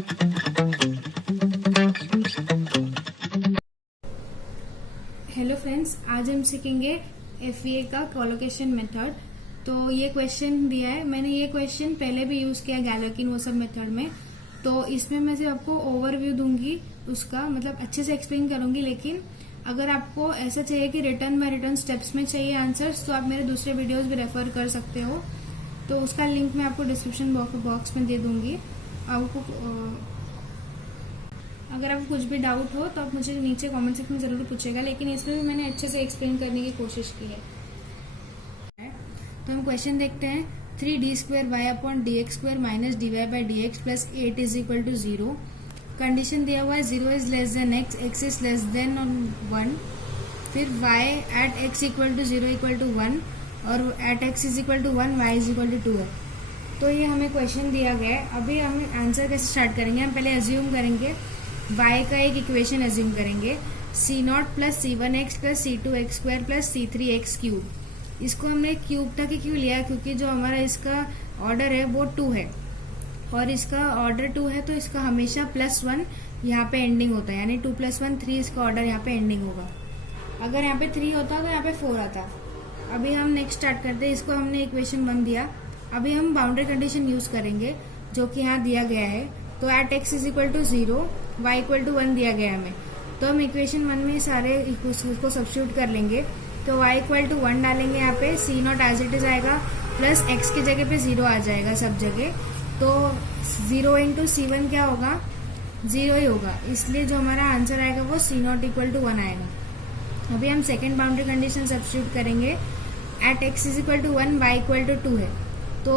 Hello friends, आज हम सीखेंगे FEA का कोलोकेशन मेथड। तो ये क्वेश्चन दिया है, मैंने ये क्वेश्चन पहले भी यूज किया गैलेर्किन वो सब मेथड में। तो इसमें मैं सिर्फ आपको ओवरव्यू दूंगी, उसका मतलब अच्छे से एक्सप्लेन करूंगी। लेकिन अगर आपको ऐसा चाहिए कि रिटर्न बाय रिटर्न स्टेप्स में चाहिए आंसर्स, तो आप मेरे दूसरे वीडियोस भी रेफर कर सकते हो। तो उसका लिंक मैं आपको डिस्क्रिप्शन बॉक्स में दे दूंगी। आपको अगर आपको कुछ भी डाउट हो तो आप मुझे नीचे कमेंट सेक्शन में जरूर पूछेगा, लेकिन इसमें भी मैंने अच्छे से एक्सप्लेन करने की कोशिश की है। तो हम क्वेश्चन देखते हैं। 3d2y/dx² minus dy/dx plus 8 is equal to 0। Condition दिया हुआ है 0 is less than x, x is less than 1, फिर y at x equal to 0 equal to 1 और at x is equal to 1 y is equal to 2 है। तो ये हमें question दिया गया है। अभी हम आंसर कैसे स्टार्ट करेंगे, हम पहले एज्यूम करेंगे y का एक इक्वेशन एज्यूम करेंगे, c0 plus c1x plus c2x² plus c3x³। इसको हमने क्यूब तक ही क्यों लिया, क्योंकि जो हमारा इसका ऑर्डर है वो 2 है और इसका ऑर्डर 2 है, तो इसका हमेशा +1 यहाँ पे एंडिंग होता है, यानी 2 + 1 3 इसका ऑर्डर यहाँ पे एंडिंग होगा। अगर यहाँ पे 3 होता तो यहाँ पे 4 आता। अभी हम नेक्स्ट स्टार्ट करते हैं। इसको हमने इक्वेशन 1 दिया। अभी हम बाउंड्री कंडीशन यूज करेंगे जो कि यहाँ दिया गया है। तो at x is equal to 0, y equal to 1 दिया गया हमें। तो हम इक्वेशन 1 में सारे इसको सब्स्टिट्यूट कर लेंगे। तो y इक्वल टू 1 डालेंगे यहाँ पे, c0 एज इट इज आएगा, प्लस x की जगह पे 0 आ जाएगा सब जगह। तो 0 इंटू c1 क्या होगा, 0 ही होगा, इसलिए जो हमारा आंसर आएगा वो c0 इक्वल टू 1 आएगा। अभी हम सेकेंड बाउंड्री कंडीशन सब्स्टिट्यूट करेंगे। At x is equal to 1, y equal to 2 है। तो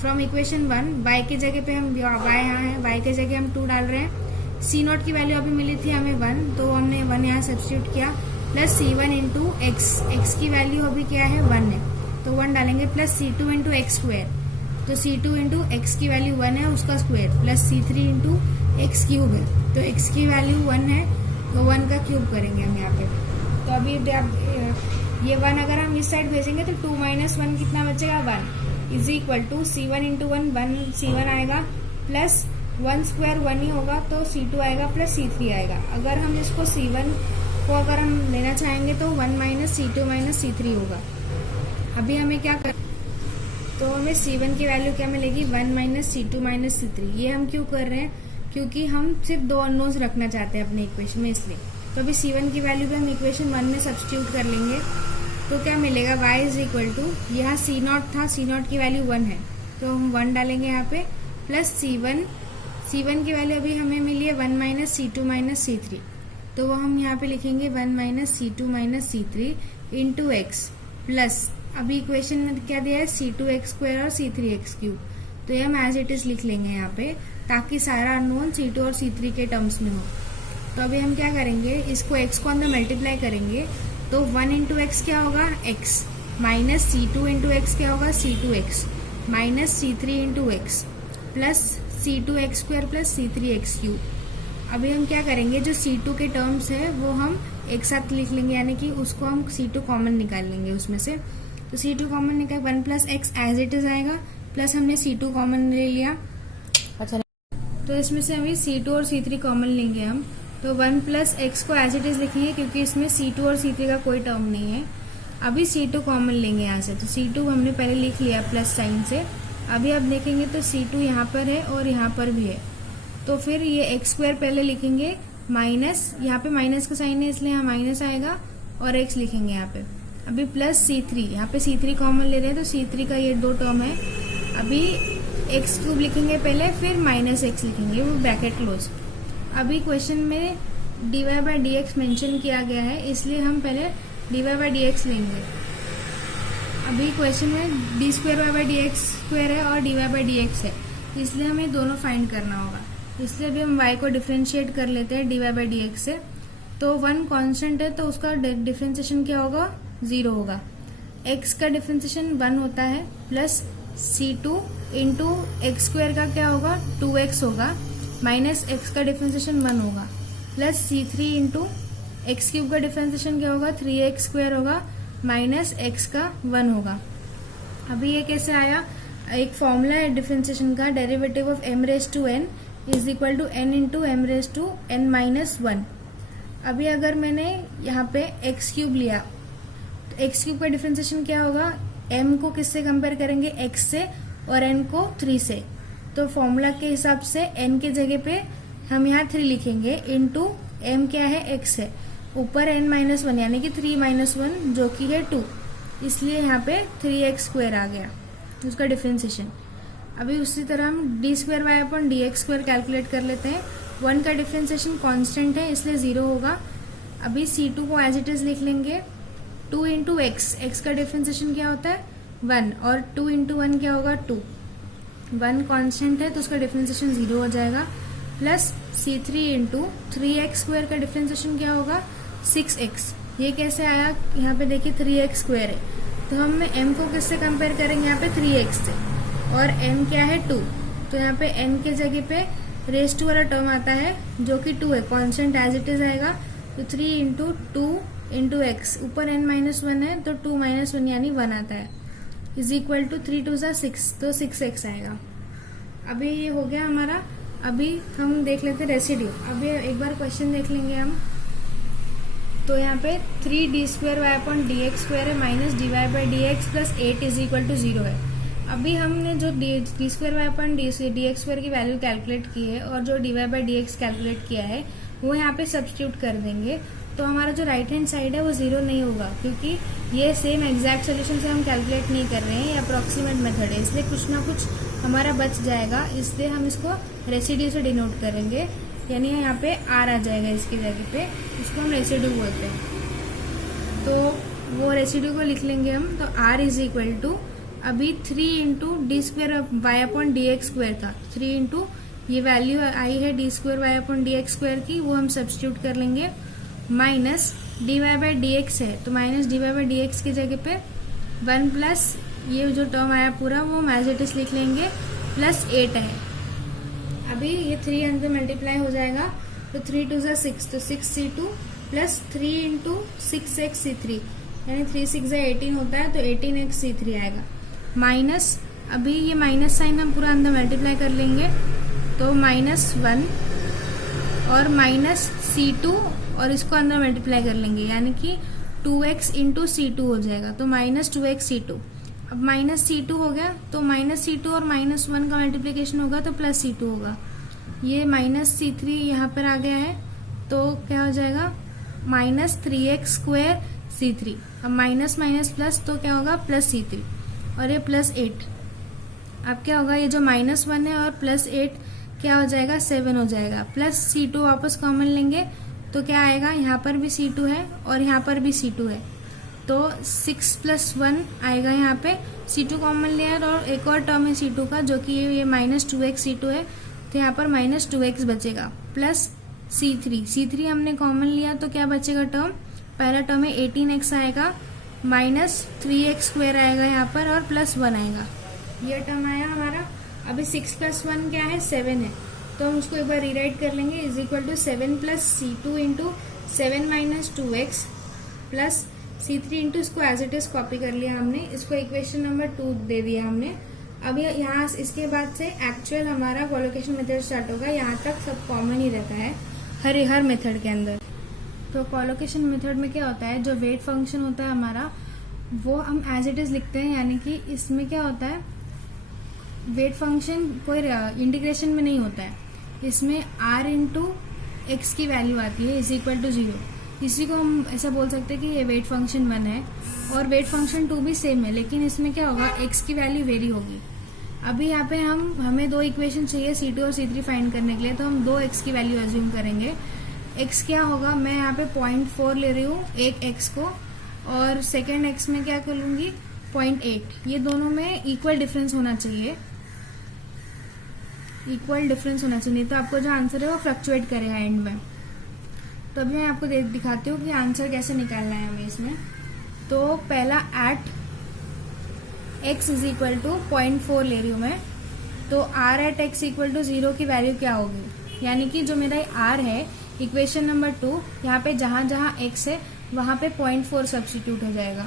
फ्रॉम इक्वेशन 1 y की जगह पे हम y यहाँ है, y की जगह हम 2 डाल रहे हैं। c0 की वैल्यू अभी मिली थी हमें 1, तो हमने 1 यहाँ सब्स्टिट्यूट किया, प्लस c1 इंटू x की वैल्यू अभी क्या है 1 है, तो 1 डालेंगे, प्लस c2 इंटू x²। तो c2 इंटू x की वैल्यू 1 है, उसका square, plus c3 into x³ है। तो x की वैल्यू 1 है, तो 1 का क्यूब करेंगे हम यहाँ पे। तो अभी ये 1 अगर हम इस साइड भेजेंगे तो 2 - 1 कितना बचेगा, 1 is equal to c1 into 1 c1 आएगा, प्लस 1 स्क्वायर 1 ही होगा, तो c2 आएगा प्लस c3 आएगा। अगर हम इसको c1 को अगर हम लेना चाहेंगे तो 1 - c2 - c3 होगा। अभी हमें क्या कर, तो हमें c1 की वैल्यू क्या मिलेगी, 1 - c2 - c3। ये हम क्यों कर रहे हैं, क्योंकि हम सिर्फ 2 अननोन्स रखना चाहते हैं अपने इक्वेशन में, इसलिए। तो अभी c1 की वैल्यू भी हम इक्वेशन 1 में सब्स्टिट्यूट कर लेंगे। तो क्या मिलेगा, y इज इक्वल टू, यहाँ c0 था, c0 की वैल्यू 1 है, तो हम 1 डालेंगे यहाँ पे, प्लस c1 की वैल्यू अभी हमें मिली है 1 - c2 - c3। तो वो हम यहाँ पे लिखेंगे 1 - c2 - c3 into x, plus अभी इक्वेशन में क्या दिया है, c2x² और c3x³। तो ये हम एज इट इज लिख लेंगे यहाँ पे, ताकि सारा अननोन c2 और c3 के टर्म्स में हो। तो अभी हम क्या करेंगे, इसको x को अंदर मल्टीप्लाई करेंगे। तो 1 इंटू एक्स क्या होगा, x, minus c2 into x क्या होगा, c2x, minus c3 into x, plus c2x² plus c3x³। अभी हम क्या करेंगे, जो c2 के टर्म्स है वो हम एक साथ लिख लेंगे, यानी कि उसको हम c2 कॉमन निकाल लेंगे उसमें से। तो c2 कॉमन निकाल, 1 plus x as it is आएगा, प्लस हमने c2 कॉमन ले लिया। अच्छा, तो इसमें से अभी c2 और c3 कॉमन लेंगे हम। तो 1 प्लस x को एज इट इज लिखेंगे, क्योंकि इसमें c2 और c3 का कोई टर्म नहीं है। अभी c2 कॉमन लेंगे यहाँ से, तो c2 हमने पहले लिख लिया प्लस साइन से। अभी आप देखेंगे तो c2 यहाँ पर है और यहाँ पर भी है, तो फिर ये x² पहले लिखेंगे, माइनस, यहाँ पे माइनस का साइन है इसलिए यहाँ माइनस आएगा, और x लिखेंगे यहाँ पे। अभी प्लस c3, यहाँ पे c3 कॉमन ले रहे हैं, तो c3 का ये 2 टर्म है। अभी x³ लिखेंगे पहले, फिर माइनस x लिखेंगे, वो ब्रैकेट क्लोज। अभी क्वेश्चन में dy/dx मेंशन किया गया है, इसलिए हम पहले dy/dx लेंगे। अभी क्वेश्चन में d²y/dx² है और dy/dx है, इसलिए हमें दोनों फाइंड करना होगा। इसलिए अभी हम y को डिफरेंशिएट कर लेते हैं dy/dx से। तो 1 कांस्टेंट है, तो उसका डिफरेंशिएशन क्या होगा, 0 होगा। x का डिफरेंशिएशन 1 होता है, प्लस c2 इंटू x² का क्या होगा, 2x होगा, माइनस x का डिफरेंशिएशन 1 होगा, प्लस c3 इंटू x³ का डिफरेंशिएशन क्या होगा, 3x² होगा, माइनस x का 1 होगा। अभी ये कैसे आया, एक फॉर्मूला है डिफरेंशिएशन का, derivative of m⁻n is equal to n into m raise to n minus 1। अभी अगर मैंने यहाँ पे एक्स क्यूब लिया तो एक्स क्यूब का डिफ्रेंसिएशन क्या होगा, m को किससे कंपेयर करेंगे, x से, और n को 3 से। तो फॉर्मूला के हिसाब से n के जगह पे हम यहाँ 3 लिखेंगे इंटू m क्या है, x है, ऊपर n माइनस 1 यानी कि 3 माइनस 1 जो कि है 2, इसलिए यहाँ पे 3x स्क्वायर आ गया उसका डिफ्रेंसिएशन। अभी उसी तरह हम d square Y upon D x square calculate कर लेते हैं। 1 का डिफ्रेंसिएशन कांस्टेंट है इसलिए 0 होगा। अभी C2 को एज इट इज लिख लेंगे 2 इंटू एक्स, एक्स का डिफ्रेंसिएशन क्या होता है 1, और 2 इंटू 1 क्या होगा 2, 1 कांस्टेंट है तो उसका डिफ्रेंसिएशन 0 हो जाएगा, plus C3 into 3x square का डिफ्रेंसिएशन क्या होगा 6x। ये कैसे आया, यहाँ पे देखिए 3x स्क्वायर है तो हम m को किससे कंपेयर करेंगे, यहाँ पे 3x से, और n क्या है 2, तो यहाँ पे n के जगह पे रेज टू वाला टर्म आता है जो कि 2 है, कांस्टेंट एज इट इज आएगा। तो 3 इंटू 2 इंटू एक्स, ऊपर n माइनस 1 है तो 2 माइनस 1 यानी 1 आता है, इज इक्वल टू 3 2 ज़ा 6, तो 6x आएगा। अभी ये हो गया हमारा। अभी हम देख लेते हैं रेसिड्यू। अभी एक बार क्वेश्चन देख लेंगे हम। तो यहाँ पे 3d square Y upon D x square है minus D Y by D X plus 8 is equal to 0 है। अभी हमने जो D square Y upon D x square की वैल्यू कैलकुलेट की है और जो D Y by D X calculate किया है वो यहाँ पे सब्स्टिट्यूट कर देंगे, तो हमारा जो राइट हैंड साइड है वो 0 नहीं होगा, क्योंकि ये सेम एग्जैक्ट सोल्यूशन से हम कैलकुलेट नहीं कर रहे हैं, ये अप्रोक्सीमेट मेथड है, इसलिए कुछ ना कुछ हमारा बच जाएगा, इसलिए हम इसको रेसिड्यू से डिनोट करेंगे, यानी यहाँ पे आर आ जाएगा इसकी जगह पे, इसको हम रेसिड्यू बोलते हैं। तो वो रेसिड्यू को लिख लेंगे हम। तो आर इज इक्वल टू, अभी 3 into d square Y upon D x square था, 3 इंटू ये वैल्यू आई है d square Y upon D x square की, वो हम सब्स्टिट्यूट कर लेंगे, minus D Y by D x है तो minus D Y by D x की जगह पे 1 प्लस ये जो टर्म आया पूरा वो एज इट इज लिख लेंगे, प्लस 8 है। अभी ये 3 अंदर मल्टीप्लाई हो जाएगा तो 3 2 ज़ा 6, तो 6c2 प्लस 3 इंटू 6xc3 यानी 3 6 ज़ा 18 होता है तो 18xc3 आएगा, माइनस अभी ये माइनस साइन हम पूरा अंदर मल्टीप्लाई कर लेंगे तो -1 और माइनस C2 और इसको अंदर मल्टीप्लाई कर लेंगे यानी कि 2x इंटू C2 हो जाएगा, तो माइनस 2x C2। अब माइनस C2 हो गया तो माइनस C2 और -1 का मल्टीप्लिकेशन होगा तो प्लस C2 होगा, ये माइनस C3 यहाँ पर आ गया है तो क्या हो जाएगा माइनस 3x स्क्वायर C3। अब माइनस माइनस प्लस तो क्या होगा प्लस C3 और ये प्लस 8। अब क्या होगा, ये जो -1 है और प्लस 8 क्या हो जाएगा 7 हो जाएगा, प्लस C2 वापस कॉमन लेंगे तो क्या आएगा, यहाँ पर भी C2 है और यहाँ पर भी C2 है तो 6 + 1 आएगा, यहाँ पे C2 कॉमन लिया और एक और टर्म है C2 का जो कि ये -2x C2 है तो यहाँ पर -2x बचेगा, प्लस C3 हमने कॉमन लिया तो क्या बचेगा टर्म, पहला टर्म है 18x आएगा, माइनस 3x स्क्वायर आएगा यहाँ पर और प्लस 1 आएगा, ये टर्म आया हमारा। अभी 6 + 1 क्या है 7 है तो हम उसको एक बार रीराइट कर लेंगे, is equal to 7 + C2 into 7 - 2x plus C3 into, इसको एज इट इज कॉपी कर लिया हमने, इसको इक्वेशन नंबर 2 दे दिया हमने। अब यहाँ इसके बाद से एक्चुअल हमारा कोलोकेशन मेथड स्टार्ट होगा, यहाँ तक सब कॉमन ही रहता है हर मेथड के अंदर। तो कोलोकेशन मेथड में क्या होता है, जो वेट फंक्शन होता है हमारा वो हम एज इट इज लिखते हैं, यानी कि इसमें क्या होता है वेट फंक्शन कोई इंटीग्रेशन में नहीं होता है, इसमें r इंटू एक्स की वैल्यू आती है इज इक्वल टू 0, इसी को हम ऐसा बोल सकते हैं कि ये वेट फंक्शन 1 है और वेट फंक्शन 2 भी सेम है, लेकिन इसमें क्या होगा x की वैल्यू वेरी होगी। अभी यहाँ पे हमें 2 इक्वेशन चाहिए C2 और C3 फाइंड करने के लिए, तो हम 2 x की वैल्यू एज्यूम करेंगे। x क्या होगा, मैं यहाँ पे 0.4 ले रही हूँ एक x को और सेकेंड x में क्या कर लूंगी 0.8, ये दोनों में इक्वल डिफरेंस होना चाहिए, नहीं तो आपको जो आंसर है वो फ्लक्चुएट करेगा एंड में। तो अभी मैं आपको दिखाती हूँ कि आंसर कैसे निकालना है हमें इसमें। तो पहला at x is equal to 0.4 ले रही हूँ मैं, तो r at x equal to 0 की वैल्यू क्या होगी, यानी कि जो मेरा r है इक्वेशन नंबर 2, यहाँ पे जहां जहां x है वहां पे 0.4 सब्स्टिट्यूट हो जाएगा।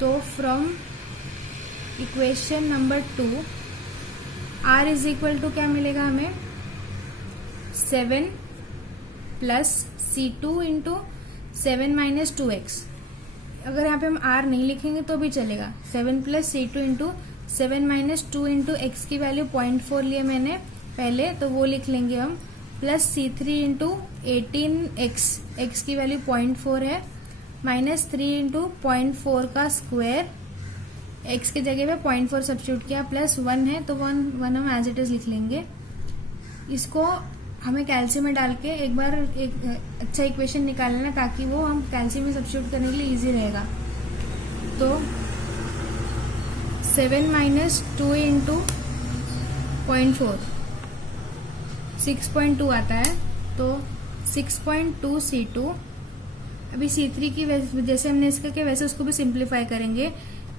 तो from equation number 2 r is equal to क्या मिलेगा हमें 7 plus C2 into 7 minus 2x। अगर यहाँ पे हम r नहीं लिखेंगे तो भी चलेगा। 7 plus C2 into 7 minus 2 into x की वैल्यू 0.4 लिए मैंने पहले, तो वो लिख लेंगे हम, plus C3 into 18x, x की वैल्यू 0.4 है, माइनस 3 इंटू 0.4 का स्क्वायर, एक्स की जगह पे 0.4 सब्स्टिट्यूट किया, प्लस 1 है तो 1 हम एज इट इज लिख लेंगे। इसको हमें कैल्शियम में डाल के एक बार एक अच्छा इक्वेशन निकालना है, ताकि वो हम कैल्शियम में सब्स्टिट्यूट करने के लिए इजी रहेगा। तो 7 माइनस 2 इंटू 0.4 6.2 आता है, तो 6.2 C2। अभी C3 की जैसे हमने इसका किया वैसे उसको भी सिंप्लीफाई करेंगे।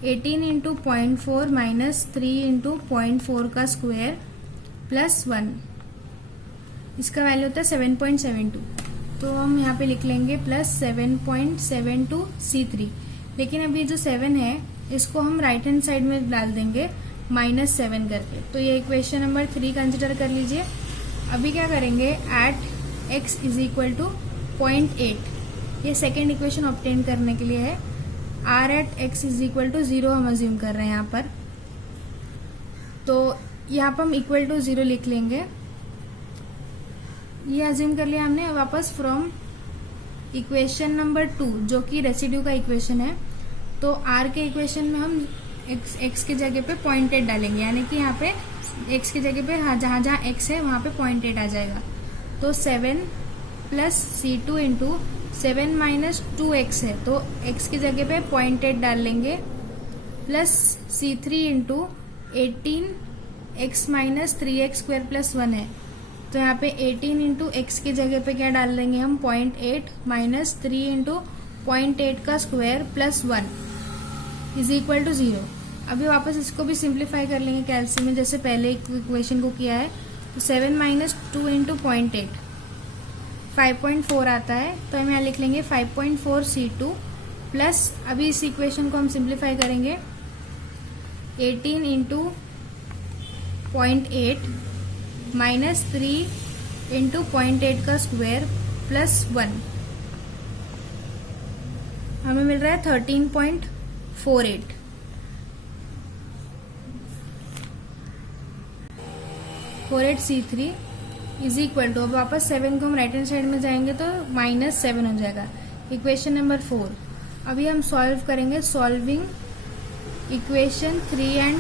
18 इंटू 0.4 माइनस 3 इंटू 0.4 का स्क्वायर प्लस 1, इसका वैल्यू होता है 7.72, तो हम यहाँ पे लिख लेंगे प्लस 7.72 C3। लेकिन अभी जो 7 है इसको हम राइट हैंड साइड में डाल देंगे -7 करके, तो ये इक्वेशन नंबर 3 कंसिडर कर लीजिए। अभी क्या करेंगे, at x is equal to 0.8, ये सेकेंड इक्वेशन ऑब्टेन करने के लिए है। r at x is equal to 0 हम अज्यूम कर रहे हैं यहाँ पर, तो यहाँ पर हम इक्वल टू 0 लिख लेंगे। ये अज्यूम कर लिया हमने। वापस फ्रॉम इक्वेशन नंबर 2 जो कि रेसिड्यू का इक्वेशन है, तो r के इक्वेशन में हम x की जगह पे 0.8 डालेंगे, यानी कि यहाँ पे x की जगह पे जहाँ जहाँ x है वहाँ पे 0.8 आ जाएगा। तो 7 plus C2 into 7 minus 2x है, तो x की जगह पे 0.8 डाल लेंगे, plus C3 into 18x minus 3x square plus 1 है, तो यहाँ पे 18 इंटू एक्स की जगह पे क्या डाल लेंगे हम, 0.8 माइनस 3 इंटू 0.8 का square plus 1 is equal to 0। अभी वापस इसको भी सिंप्लीफाई कर लेंगे कैल्शियम में, जैसे पहले इक्वेशन को किया है। तो 7 माइनस 2 इंटू 0.8 5.4 आता है, तो हम यहाँ लिख लेंगे 5.4 C2 प्लस, अभी इस इक्वेशन को हम सिंप्लीफाई करेंगे, 18 इंटू 0.8 माइनस 3 इंटू 0.8 का स्क्वायर प्लस 1, हमें मिल रहा है 13.48। C3 इज इक्वल टू, अब वापस 7 को हम राइट हैंड साइड में जाएंगे तो -7 हो जाएगा। इक्वेशन नंबर 4 अभी हम सॉल्व करेंगे, सॉल्विंग इक्वेशन 3 एंड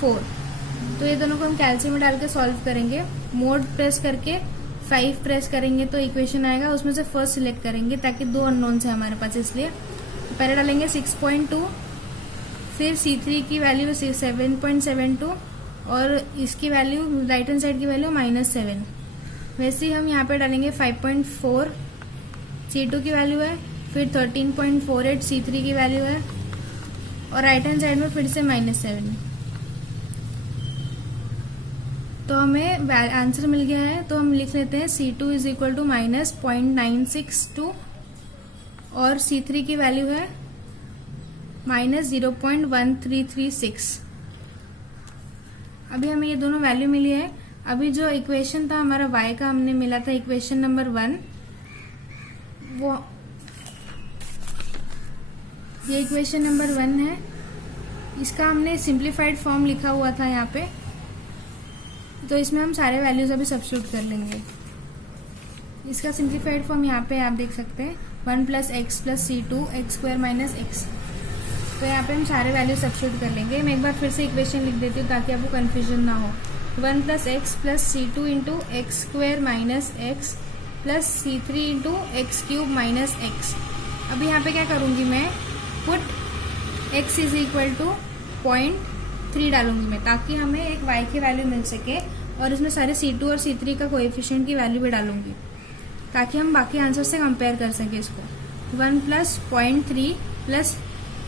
4। तो ये दोनों को हम कैल्शियम में डाल के सॉल्व करेंगे। मोड प्रेस करके 5 प्रेस करेंगे तो इक्वेशन आएगा, उसमें से फर्स्ट सिलेक्ट करेंगे ताकि 2 अननोन्स है हमारे पास, इसलिए तो पहले डालेंगे 6.2, फिर C3 की वैल्यू 7.72 और इसकी वैल्यू राइट हैंड साइड की वैल्यू -7। वैसे ही हम यहाँ पे डालेंगे 5.4 C2 की वैल्यू है, फिर 13.48 C3 की वैल्यू है, और राइट हैंड साइड में फिर से -7। तो हमें आंसर मिल गया है, तो हम लिख लेते हैं C2 इज इक्वल टू -0.962 और C3 की वैल्यू है -0.1336। अभी हमें ये दोनों वैल्यू मिली है। अभी जो इक्वेशन था हमारा y का हमने मिला था इक्वेशन नंबर 1, वो ये इक्वेशन नंबर 1 है, इसका हमने सिंप्लीफाइड फॉर्म लिखा हुआ था यहाँ पे, तो इसमें हम सारे वैल्यूज अभी सब्स्टिट्यूट कर लेंगे। इसका सिंप्लीफाइड फॉर्म यहाँ पे आप देख सकते हैं, 1 plus x plus C2 x square minus x. तो यहाँ पे हम सारे वैल्यू सब्स्टिट्यूट कर लेंगे। मैं एक बार फिर से इक्वेशन लिख देती हूँ ताकि आपको कन्फ्यूजन ना हो। 1 plus x plus C2 into x square minus x plus C3 into x cube minus x. अभी यहाँ पे क्या करूँगी मैं, put x is equal to 0.3 डालूंगी मैं, ताकि हमें एक y की वैल्यू मिल सके, और इसमें सारे C2 और C3 का कोएफिशिएंट की वैल्यू भी डालूंगी ताकि हम बाकी आंसर से कंपेयर कर सके इसको। 1 प्लस 0.3 प्लस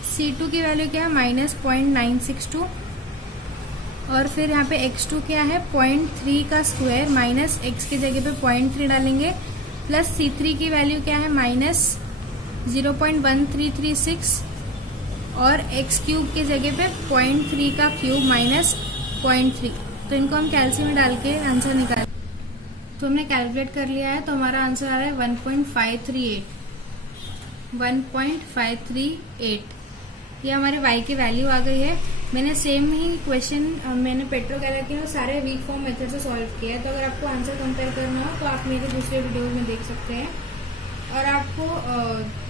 C2 की वैल्यू क्या है -0.962, और फिर यहाँ पे x2 क्या है 0.3 का स्क्वायर माइनस x की जगह पे 0.3 डालेंगे, प्लस C3 की वैल्यू क्या है -0.1336 और x क्यूब की जगह पे 0.3 का क्यूब माइनस 0.3। तो इनको हम कैल्शियम में डाल के आंसर निकाल। तो हमने कैलकुलेट कर लिया है, तो हमारा आंसर आ रहा है 1.538 ये हमारे y की वैल्यू आ गई है। मैंने सेम ही क्वेश्चन मैंने पेट्रोकेमिकल में सारे वीक फॉर्म मेथड से सॉल्व किया है, तो अगर आपको आंसर कंपेयर करना हो तो आप मेरे दूसरे वीडियो में देख सकते हैं, और आपको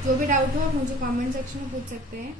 जो भी डाउट हो आप मुझे कमेंट सेक्शन में पूछ सकते हैं।